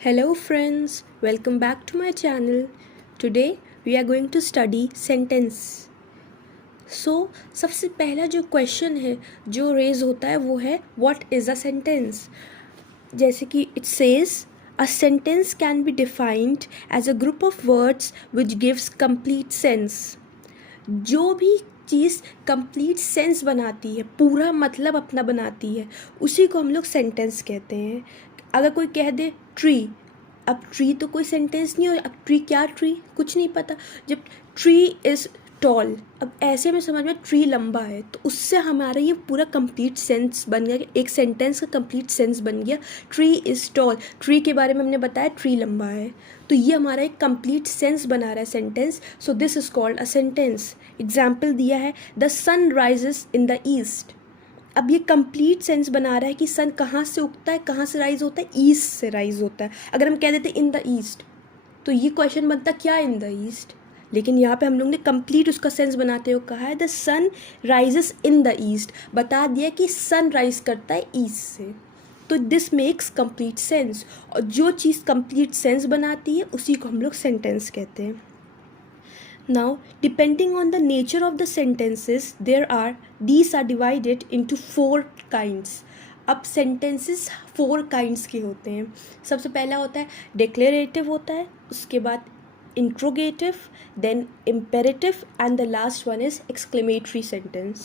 Hello friends, welcome back to my channel. Today we are going to study sentence. सबसे पहला जो question है जो रेज होता है वो है व्हाट इज़ अ सेंटेंस. जैसे कि it says a sentence can be defined as a group of words which gives complete sense. जो भी चीज़ कंप्लीट सेंस बनाती है, पूरा मतलब अपना बनाती है, उसी को हम लोग सेंटेंस कहते हैं. अगर कोई कह दे ट्री, अब ट्री तो कोई सेंटेंस नहीं हो. अब ट्री क्या, ट्री कुछ नहीं पता. जब ट्री इज़ टॉल, अब ऐसे में समझ में ट्री लंबा है, तो उससे हमारा ये पूरा कंप्लीट सेंस बन गया कि एक सेंटेंस का कंप्लीट सेंस बन गया. ट्री इज़ टॉल, ट्री के बारे में हमने बताया ट्री लंबा है, तो ये हमारा एक कंप्लीट सेंस बना रहा है sentence. So this is called a sentence. Example दिया है the sun rises in the east. अब ये कंप्लीट सेंस बना रहा है कि सन कहाँ से उगता है, कहाँ से राइज होता है, ईस्ट से राइज होता है. अगर हम कह देते इन द ईस्ट तो ये क्वेश्चन बनता क्या इन द ईस्ट, लेकिन यहाँ पे हम लोग ने कंप्लीट उसका सेंस बनाते हुए कहा है the sun rises in the east. बता दिया कि सन राइज करता है ईस्ट से, तो दिस मेक्स कंप्लीट सेंस. और जो चीज़ कंप्लीट सेंस बनाती है उसी को हम लोग सेंटेंस कहते हैं. Now, depending on the nature of the sentences, these are divided into 4 kinds. अब sentences 4 kinds के होते हैं. सबसे पहला होता है declarative होता है, उसके बाद interrogative, then imperative and the last one is exclamatory sentence.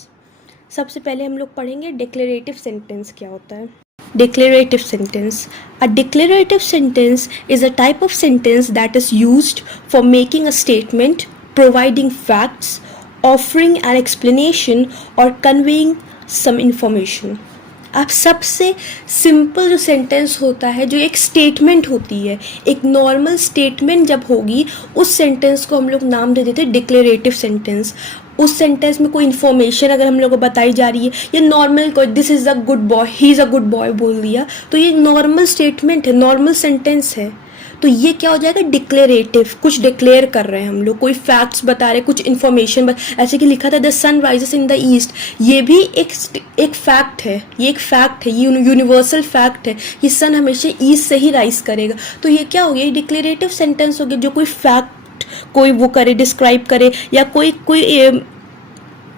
सबसे पहले हम लोग पढ़ेंगे declarative sentence क्या होता है. Declarative sentence. A declarative sentence is a type of sentence that is used for making a statement, providing facts, offering an explanation or conveying some information. अब सबसे सिंपल जो सेंटेंस होता है, जो एक स्टेटमेंट होती है, एक नॉर्मल स्टेटमेंट जब होगी, उस सेंटेंस को हम लोग नाम दे देते हैं डिक्लेरेटिव सेंटेंस. उस सेंटेंस में कोई इन्फॉर्मेशन अगर हम लोग को बताई जा रही है, या नॉर्मल कोई this is a good boy, he is a good boy बोल दिया, तो ये नॉर्मल स्टेटमेंट है, नॉर्मल सेंटेंस है. तो ये क्या हो जाएगा, डिक्लेरेटिव. कुछ डिक्लेयर कर रहे हैं हम लोग, कोई फैक्ट्स बता रहे, कुछ इन्फॉर्मेशन ऐसे कि लिखा था the sun rises in the east, ये भी एक फैक्ट है. ये एक फैक्ट है, ये यूनिवर्सल फैक्ट है कि सन हमेशा ईस्ट से ही राइज करेगा. तो ये क्या हो गया, ये डिक्लेरेटिव सेंटेंस हो गया, जो कोई फैक्ट कोई वो करे, डिस्क्राइब करे, या कोई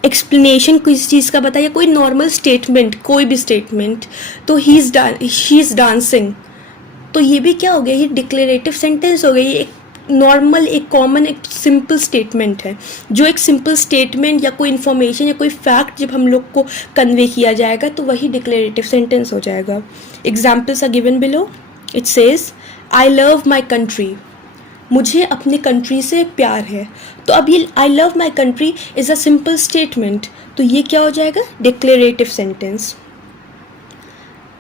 एक्सप्लेनेशन किसी चीज़ का बताए, या कोई नॉर्मल स्टेटमेंट, कोई भी स्टेटमेंट. तो शी इज़ डांसिंग, तो ये भी क्या हो गया, ये डिक्लेरेटिव सेंटेंस हो गई. ये एक नॉर्मल, एक कॉमन, एक सिंपल स्टेटमेंट है. जो एक सिंपल स्टेटमेंट या कोई इन्फॉर्मेशन या कोई फैक्ट जब हम लोग को कन्वे किया जाएगा तो वही डिक्लेरेटिव सेंटेंस हो जाएगा. Examples are given below. It says I love my country, मुझे अपनी कंट्री से प्यार है. तो अब ये I love my country is a simple statement, तो ये क्या हो जाएगा, declarative sentence.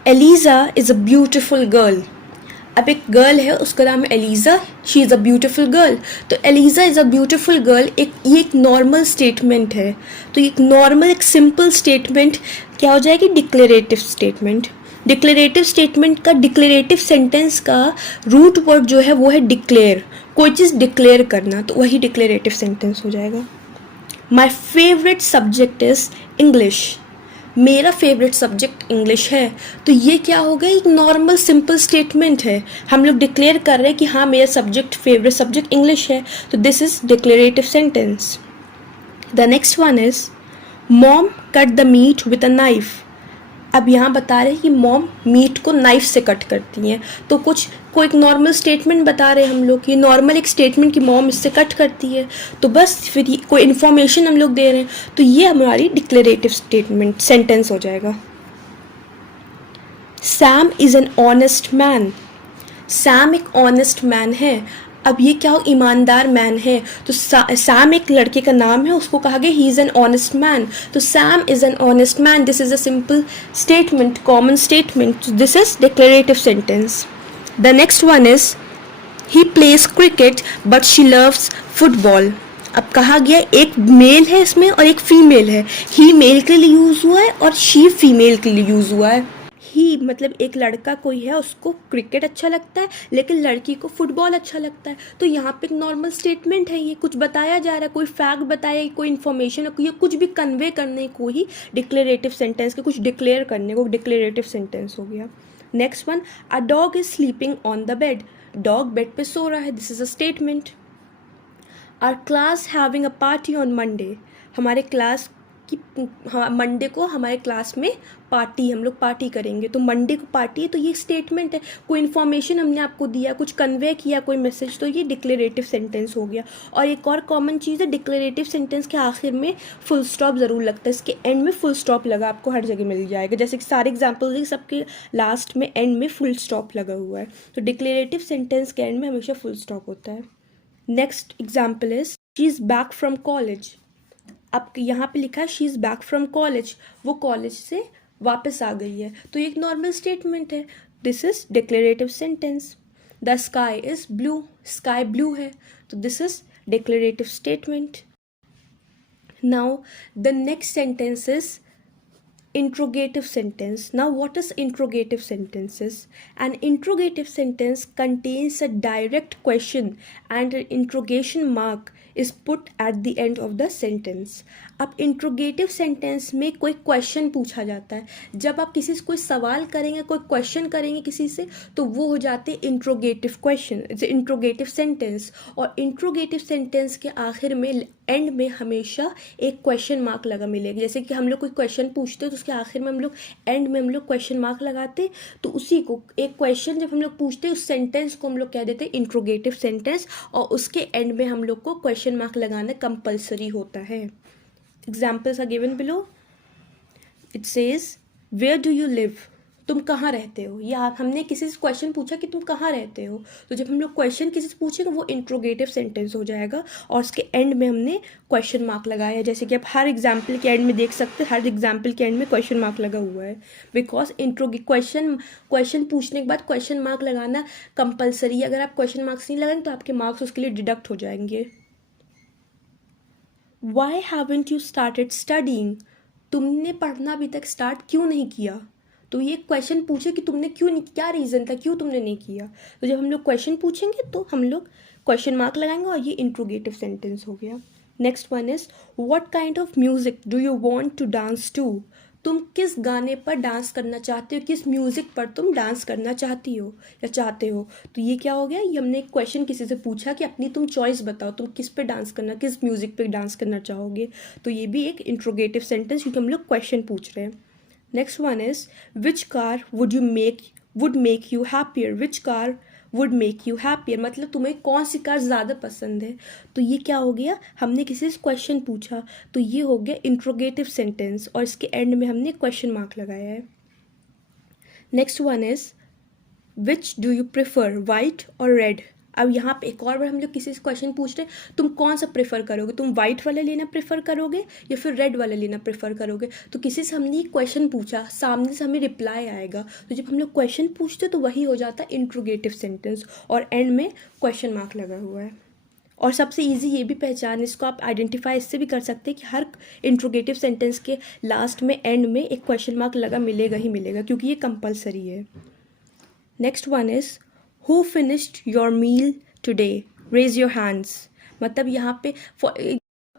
Eliza is a beautiful girl. अब एक गर्ल है, उसका नाम है Eliza, she is a beautiful girl. तो Eliza is a beautiful girl, ये एक नॉर्मल स्टेटमेंट है. तो एक नॉर्मल, एक सिंपल स्टेटमेंट क्या हो जाएगी, डिक्लेरेटिव स्टेटमेंट. डिक्लेरेटिव स्टेटमेंट का, डिक्लेरेटिव सेंटेंस का रूट वर्ड जो है वो है डिक्लेयर, कोई चीज़ डिक्लेयर करना, तो वही डिक्लेरेटिव सेंटेंस हो जाएगा. My favourite subject is English, मेरा फेवरेट सब्जेक्ट इंग्लिश है. तो ये क्या हो गया, एक नॉर्मल सिंपल स्टेटमेंट है. हम लोग डिक्लेयर कर रहे हैं कि हाँ मेरा सब्जेक्ट, फेवरेट सब्जेक्ट इंग्लिश है, तो this is declarative sentence. The next one is mom cut the meat with a knife. अब यहाँ बता रहे हैं कि मॉम मीट को नाइफ से कट करती हैं, तो कोई एक नॉर्मल स्टेटमेंट बता रहे हैं हम लोग कि नॉर्मल एक स्टेटमेंट कि मॉम इससे कट करती है, तो बस फिर कोई इन्फॉर्मेशन हम लोग दे रहे हैं, तो ये हमारी डिक्लेरेटिव स्टेटमेंट सेंटेंस हो जाएगा. Sam is an honest man, Sam एक ऑनेस्ट मैन है. अब ये क्या हो, ईमानदार मैन है, तो सैम एक लड़के का नाम है, उसको कहा गया he is an honest man, तो Sam is an honest man. This is a simple statement, common statement, this is declarative sentence. The next one is he plays cricket but she loves football. अब कहा गया एक mail है इसमें और एक female है. ही मेल के लिए यूज़ हुआ है और शी फीमेल के लिए यूज़ हुआ है. ही मतलब एक लड़का कोई है, उसको क्रिकेट अच्छा लगता है, लेकिन लड़की को फुटबॉल अच्छा लगता है. तो यहाँ पे एक नॉर्मल स्टेटमेंट है, ये कुछ बताया जा रहा है, कोई फैक्ट बताया, कोई इन्फॉर्मेशन, ये कुछ भी कन्वे करने को ही डिक्लेरेटिव सेंटेंस के, कुछ डिक्लेयर करने को डिक्लेरेटिव सेंटेंस हो गया. Next one, a dog is sleeping on the bed, dog bed पे सो रहा है, this is a statement. Our class having a party on Monday, हमारे क्लास की मंडे को हमारे क्लास में पार्टी, हम लोग पार्टी करेंगे, तो मंडे को पार्टी है, तो ये स्टेटमेंट है. कोई इन्फॉर्मेशन हमने आपको दिया, कुछ कन्वे किया, कोई मैसेज, तो ये डिक्लेरेटिव सेंटेंस हो गया. और एक और कॉमन चीज़ है, डिक्लेरेटिव सेंटेंस के आखिर में फुल स्टॉप ज़रूर लगता है, इसके एंड में फुल स्टॉप लगा आपको हर जगह मिल जाएगा. जैसे कि सारे एग्जाम्पल्स सबके लास्ट में एंड में फुल स्टॉप लगा हुआ है, तो डिक्लेरेटिव सेंटेंस के एंड में हमेशा फुल स्टॉप होता है. Next example is she is back from college. अब यहाँ पे लिखा है she is back from college, वो कॉलेज से वापस आ गई है, तो ये एक नॉर्मल स्टेटमेंट है. This is declarative sentence. The sky is blue, sky blue है, तो this is declarative statement. Now the next sentence is interrogative sentence. Now what is interrogative sentences? An interrogative sentence contains a direct question and an interrogation mark is put at the end of the sentence. अब interrogative sentence में कोई question पूछा जाता है, जब आप किसी से कोई सवाल करेंगे, कोई क्वेश्चन करेंगे किसी से, तो वो हो जाते हैं इंट्रोगेटिव क्वेश्चन, इंट्रोगेटिव सेंटेंस. और इंट्रोगेटिव सेंटेंस के आखिर में एंड में हमेशा एक क्वेश्चन मार्क लगा मिलेगा. जैसे कि हम लोग कोई क्वेश्चन पूछते हैं तो उसके आखिर में हम लोग एंड में हम लोग क्वेश्चन मार्क लगाते, तो उसी को एक क्वेश्चन जब हम लोग पूछते हैं उस सेंटेंस को हम लोग कह देते हैं इंट्रोगेटिव सेंटेंस, और उसके एंड में हम लोग को क्वेश्चन मार्क लगाना कंपलसरी होता है. Examples are given below. It says where do you live, तुम कहाँ रहते हो, या हमने किसी से क्वेश्चन पूछा कि तुम कहाँ रहते हो, तो जब हम लोग क्वेश्चन किसी से पूछेंगे वो इंट्रोगेटिव सेंटेंस हो जाएगा, और उसके एंड में हमने क्वेश्चन मार्क लगाया है. जैसे कि आप हर एग्जाम्पल के एंड में देख सकते हैं, हर एग्जाम्पल के एंड में क्वेश्चन मार्क लगा हुआ है, बिकॉज क्वेश्चन पूछने के बाद क्वेश्चन मार्क लगाना कंपलसरी है. अगर आप क्वेश्चन मार्क्स नहीं लगाएंगे तो आपके मार्क्स उसके लिए डिडक्ट हो जाएंगे. Why haven't you started studying? तुमने पढ़ना अभी तक स्टार्ट क्यों नहीं किया, तो ये क्वेश्चन पूछे कि तुमने क्यों नहीं, क्या रीज़न था क्यों तुमने नहीं किया. तो जब हम लोग क्वेश्चन पूछेंगे तो हम लोग क्वेश्चन मार्क लगाएंगे, और ये इंट्रोगेटिव सेंटेंस हो गया. Next one is what kind of music do you want to dance to, तुम किस गाने पर डांस करना चाहते हो, किस म्यूज़िक पर तुम डांस करना चाहती हो या चाहते हो. तो ये क्या हो गया, ये हमने एक क्वेश्चन किसी से पूछा कि अपनी तुम चॉइस बताओ, तुम किस पे डांस करना, किस म्यूज़िक पे डांस करना चाहोगे, तो ये भी एक इंट्रोगेटिव सेंटेंस, क्योंकि हम लोग क्वेश्चन पूछ रहे हैं. Next one is which car would make you happier, which car would make you happier, मतलब तुम्हें कौन सी कार ज़्यादा पसंद है. तो ये क्या हो गया, हमने किसी से क्वेश्चन पूछा, तो ये हो गया इंट्रोगेटिव सेंटेंस, और इसके एंड में हमने क्वेश्चन मार्क लगाया है. Next one is which do you prefer, white और रेड. अब यहाँ पे एक और बार हम लोग किसी से क्वेश्चन पूछ रहे हैं, तुम कौन सा प्रेफर करोगे, तुम वाइट वाला लेना प्रेफर करोगे या फिर रेड वाला लेना प्रेफर करोगे. तो किसी से हमने ये क्वेश्चन पूछा, सामने से हमें रिप्लाई आएगा, तो जब हम लोग क्वेश्चन पूछते तो वही हो जाता है इंट्रोगेटिव सेंटेंस, और एंड में क्वेश्चन मार्क लगा हुआ है. और सबसे इजी ये भी पहचान, इसको आप आइडेंटिफाई इससे भी कर सकते हैं कि हर इंट्रोगेटिव सेंटेंस के लास्ट में एंड में एक क्वेश्चन मार्क लगा मिलेगा ही मिलेगा, क्योंकि ये कंपलसरी है. Next one is who finished your meal today, raise your hands, मतलब यहाँ पे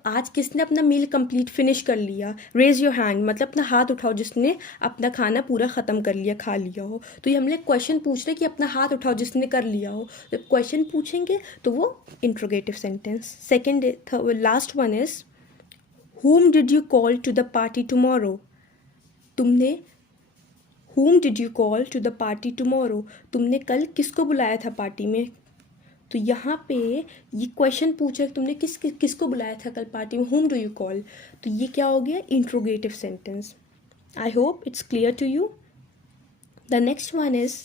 आज किसने अपना मील कंप्लीट फिनिश कर लिया, रेज योर हैंड मतलब अपना हाथ उठाओ जिसने अपना खाना पूरा ख़त्म कर लिया, खा लिया हो. तो ये हम लोग क्वेश्चन पूछ रहे कि अपना हाथ उठाओ जिसने कर लिया हो, जब क्वेश्चन पूछेंगे तो वो interrogative sentence. Second last one is whom did you call to the party tomorrow, तुमने whom did you call to the party tomorrow, तुमने कल किसको बुलाया था पार्टी में. तो यहाँ पे ये क्वेश्चन पूछा कि तुमने किसको बुलाया था कल पार्टी में, whom do you call, तो ये क्या हो गया interrogative sentence. I hope it's clear to you. The next one is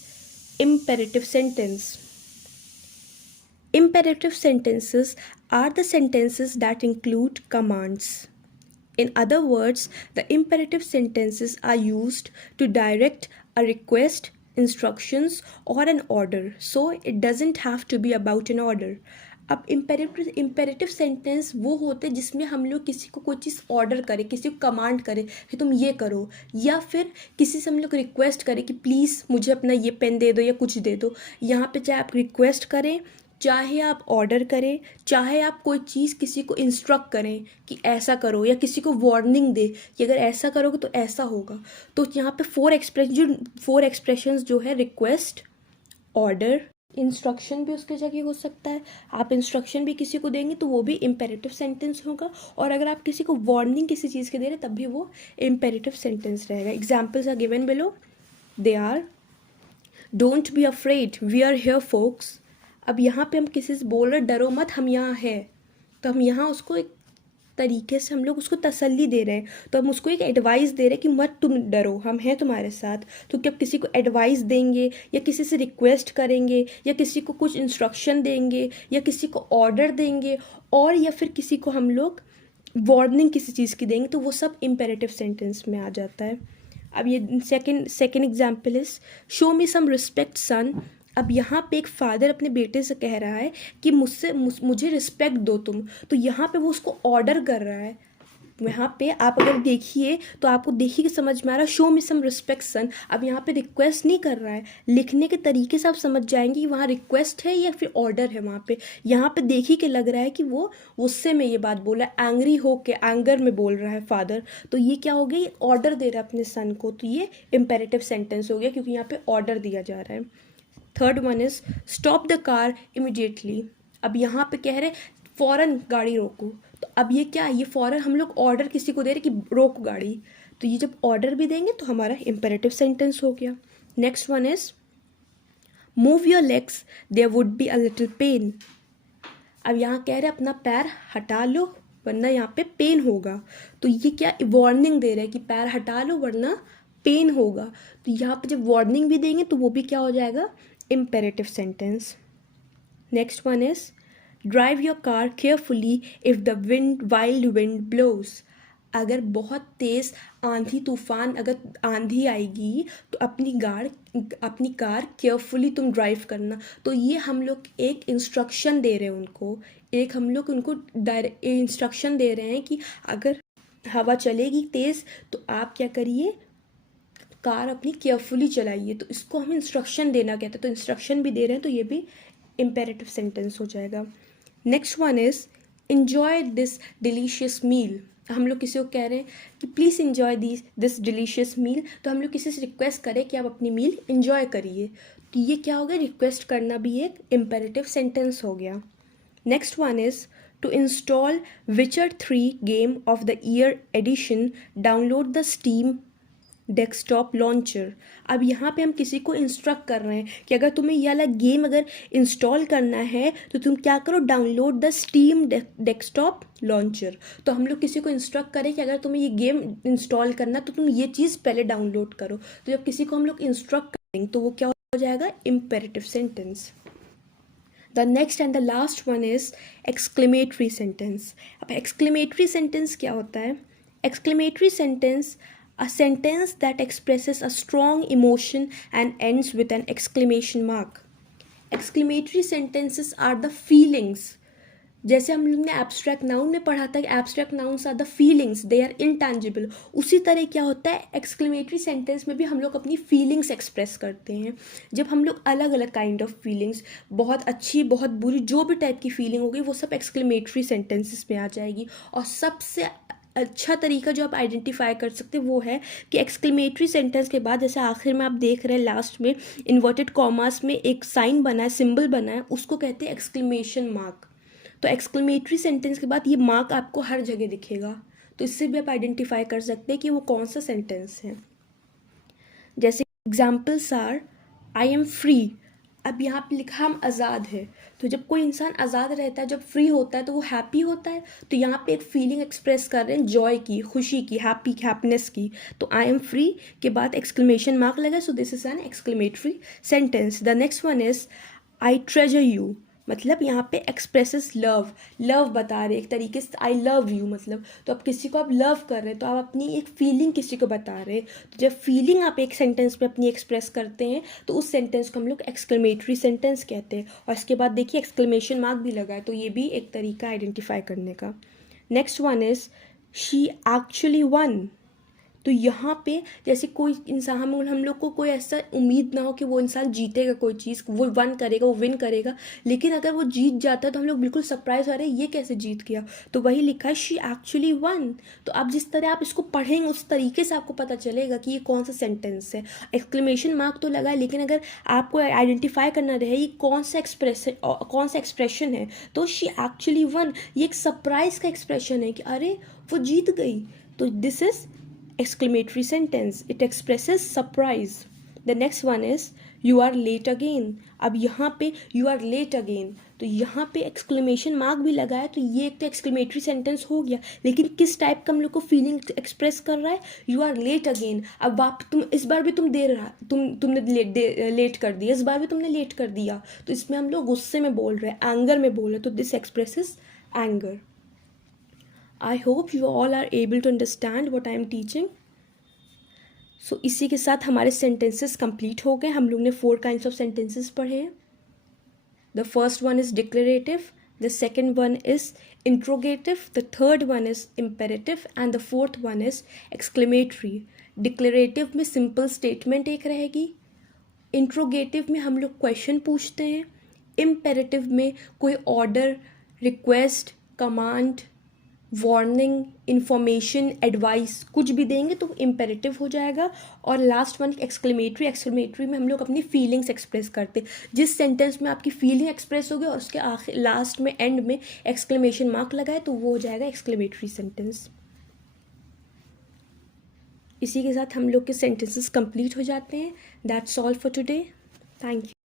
imperative sentence. Imperative sentences are the sentences that include commands. In other words, the imperative sentences are used to direct a request, instructions or an order. So it doesn't have to be about an order. अब imperative sentence वो होते हैं जिसमें हम लोग किसी को कोई चीज़ ऑर्डर करें, किसी को कमांड करें कि तुम ये करो, या फिर किसी से हम लोग रिक्वेस्ट करें कि प्लीज़ मुझे अपना ये पेन दे दो या कुछ दे दो. यहाँ पे चाहे आप रिक्वेस्ट करें, चाहे आप ऑर्डर करें, चाहे आप कोई चीज़ किसी को इंस्ट्रक्ट करें कि ऐसा करो, या किसी को वार्निंग दे कि अगर ऐसा करोगे तो ऐसा होगा, तो यहाँ पे फोर एक्सप्रेशंस जो है, रिक्वेस्ट, ऑर्डर, इंस्ट्रक्शन भी उसके जगह हो सकता है। आप इंस्ट्रक्शन भी किसी को देंगे तो वो भी इम्पेरेटिव सेंटेंस होगा, और अगर आप किसी को वार्निंग किसी चीज़ के दे रहे तब भी वो इम्पेरेटिव सेंटेंस रहेगा। Examples are given below. They are, don't be afraid, we are here folks. अब यहाँ पे हम किसी से बोल रहे डरो मत, हम यहाँ हैं, तो हम यहाँ उसको एक तरीके से हम लोग उसको तसल्ली दे रहे हैं, तो हम उसको एक एडवाइस दे रहे हैं कि मत तुम डरो, हम हैं तुम्हारे साथ। तो क्या किसी को एडवाइस देंगे, या किसी से रिक्वेस्ट करेंगे, या किसी को कुछ इंस्ट्रक्शन देंगे, या किसी को ऑर्डर देंगे, और या फिर किसी को हम लोग वार्निंग किसी चीज़ की देंगे, तो वो सब इम्पेरेटिव सेंटेंस में आ जाता है। अब ये second example is, show me some respect son. अब यहाँ पे एक फादर अपने बेटे से कह रहा है कि मुझे रिस्पेक्ट दो तुम, तो यहाँ पे वो उसको ऑर्डर कर रहा है। यहाँ पे आप अगर देखिए तो आपको देखिए कि समझ में आ रहा है, show me some respect son. अब यहाँ पे रिक्वेस्ट नहीं कर रहा है, लिखने के तरीके से आप समझ जाएंगे कि वहाँ रिक्वेस्ट है या फिर ऑर्डर है। वहाँ पे यहाँ पे देखिए कि लग रहा है कि वो गुस्से में ये बात बोल रहा है, एंग्री हो के एंगर में बोल रहा है फादर, तो ये क्या हो गया, ये ऑर्डर दे रहा है अपने सन को, तो ये इम्पेरेटिव सेंटेंस हो गया क्योंकि यहाँ पे ऑर्डर दिया जा रहा है। Third one is, stop the car immediately. अब यहाँ पे कह रहे फ़ौरन गाड़ी रोको, तो अब ये क्या है, ये फ़ौरन हम लोग ऑर्डर किसी को दे रहे कि रोक गाड़ी, तो ये जब ऑर्डर भी देंगे तो हमारा इम्पेरेटिव सेंटेंस हो गया। Next one is, move your legs there would be a little pain. अब यहाँ कह रहे अपना पैर हटा लो वरना यहाँ पे पेन होगा, तो ये क्या वार्निंग दे रहे हैं कि पैर हटा लो वरना पेन होगा, तो यहाँ पे जब वार्निंग भी देंगे तो वो भी क्या हो जाएगा, imperative sentence. Next one is, drive your car carefully if the wild wind blows. अगर बहुत तेज़ आंधी तूफान, अगर आंधी आएगी तो अपनी कार केयरफुली तुम ड्राइव करना। तो ये हम लोग एक इंस्ट्रक्शन दे रहे हैं उनको, एक हम लोग उनको डायरेक्ट इंस्ट्रक्शन दे रहे हैं कि अगर हवा चलेगी तेज़ तो आप क्या करिए, कार अपनी केयरफुली चलाइए, तो इसको हम इंस्ट्रक्शन देना कहते हैं, तो इंस्ट्रक्शन भी दे रहे हैं, तो ये भी इम्पेरेटिव सेंटेंस हो जाएगा। Next one is, enjoy this delicious meal. हम लोग किसी को कह रहे हैं कि please enjoy this delicious meal, तो हम लोग किसी से रिक्वेस्ट करें कि आप अपनी मील इन्जॉय करिए, तो ये क्या हो गया, रिक्वेस्ट करना भी एक इम्पेरेटिव सेंटेंस हो गया। Next one is, to install Witcher 3 game of the year edition, download the Steam desktop launcher. अब यहाँ पे हम किसी को इंस्ट्रक्ट कर रहे हैं कि अगर तुम्हें यह वाला गेम अगर इंस्टॉल करना है तो तुम क्या करो, download the Steam desktop launcher. तो हम लोग किसी को इंस्ट्रक्ट करें कि अगर तुम्हें ये गेम इंस्टॉल करना तो तुम ये चीज़ पहले डाउनलोड करो, तो जब किसी को हम लोग इंस्ट्रक्ट करेंगे तो वो क्या हो जाएगा, imperative sentence. The next and the last one is exclamatory sentence. अब एक्सक्लेमेटरी सेंटेंस क्या होता है, exclamatory sentence, a sentence that expresses a strong emotion and ends with an exclamation mark. Exclamatory sentences are the feelings. जैसे हम लोग ने abstract noun में पढ़ा था कि abstract nouns are the feelings, they are intangible, उसी तरह क्या होता है एक्सक्लेमेटरी सेंटेंस में भी हम लोग अपनी फीलिंग्स एक्सप्रेस करते हैं। जब हम लोग अलग अलग काइंड ऑफ फीलिंग्स, बहुत अच्छी बहुत बुरी जो भी टाइप की फीलिंग होगी वो सब एक्सक्लेमेटरी सेंटेंसेस में आ जाएगी। और सबसे अच्छा तरीका जो आप आइडेंटिफाई कर सकते हैं वो है कि एक्सक्लेमेटरी सेंटेंस के बाद जैसे आखिर में आप देख रहे हैं लास्ट में इन्वर्टेड कॉमास में एक साइन बना है, सिंबल बना है, उसको कहते हैं एक्सक्लेमेशन मार्क। तो एक्सक्लेमेटरी सेंटेंस के बाद ये मार्क आपको हर जगह दिखेगा, तो इससे भी आप आइडेंटिफाई कर सकते हैं कि वो कौन सा सेंटेंस है। जैसे examples are, I am free. अब यहाँ पे लिखा हम आज़ाद है, तो जब कोई इंसान आज़ाद रहता है, जब फ्री होता है तो वो हैप्पी होता है, तो यहाँ पे एक फीलिंग एक्सप्रेस कर रहे हैं जॉय की, खुशी की, हैप्पीनेस की, तो आई एम फ्री के बाद एक्सक्लेमेशन मार्क लगा, so this is an exclamatory sentence. The next one is, I treasure you, मतलब यहाँ पे एक्सप्रेसेस लव बता रहे एक तरीके से, आई लव यू मतलब, तो आप किसी को आप लव कर रहे हैं तो आप अपनी एक फीलिंग किसी को बता रहे हैं, तो जब फीलिंग आप एक सेंटेंस में अपनी एक्सप्रेस करते हैं तो उस सेंटेंस को हम लोग एक्सक्लेमेटरी सेंटेंस कहते हैं। और इसके बाद देखिए एक्सक्लेमेशन मार्क भी लगा है, तो ये भी एक तरीका आइडेंटिफाई करने का। Next one is, she actually one, तो यहाँ पे जैसे कोई इंसान हम लोग को कोई ऐसा उम्मीद ना हो कि वो इंसान जीतेगा कोई चीज़, वो विन करेगा, लेकिन अगर वो जीत जाता है तो हम लोग बिल्कुल सरप्राइज हो रहे हैं ये कैसे जीत गया। तो वही लिखा है शी एक्चुअली वन। तो आप जिस तरह आप इसको पढ़ेंगे उस तरीके से आपको पता चलेगा कि ये कौन सा सेंटेंस है। एक्सक्लेमेशन मार्क तो लगा है, लेकिन अगर आपको आइडेंटिफाई करना रहे ये कौन सा एक्सप्रेशन है, तो शी एक्चुअली वन ये एक सरप्राइज का एक्सप्रेशन है कि अरे वो जीत गई। तो this is exclamatory sentence, it expresses surprise. The next one is you are late again. अब यहाँ पे you are late again, तो यहाँ पे exclamation mark भी लगा है, तो ये एक तो exclamatory sentence हो गया, लेकिन किस टाइप का हम लोग को फीलिंग एक्सप्रेस कर रहा है, you are late again। अब आप तुम इस बार भी तुम देर रहा तुमने लेट कर दिया, इस बार भी तुमने लेट कर दिया, तो इसमें हम लोग गुस्से में बोल रहे हैं, एंगर में बोल रहे हैं, तो this expresses anger. I hope you all are able to understand what I am teaching. So इसी के साथ हमारे sentences complete हो गए। हम लोग ने 4 kinds of sentences पढ़े हैं। The first one is declarative, the second one is interrogative, the third one is imperative and the fourth one is exclamatory. Declarative में simple statement एक रहेगी, interrogative में हम लोग question पूछते हैं, imperative में कोई order, request, command, warning, information, advice कुछ भी देंगे तो इम्पेरेटिव हो जाएगा। और लास्ट वन एक्सक्लेमेटरी में हम लोग अपनी फीलिंग्स एक्सप्रेस करते, जिस सेंटेंस में आपकी फीलिंग एक्सप्रेस होगी और उसके आखिर लास्ट में एंड में एक्सक्लेमेशन मार्क लगाए तो वो हो जाएगा एक्सक्लेमेटरी सेंटेंस। इसी के साथ हम लोग के सेंटेंसेस कंप्लीट हो जाते हैं। That's all for today. Thank you.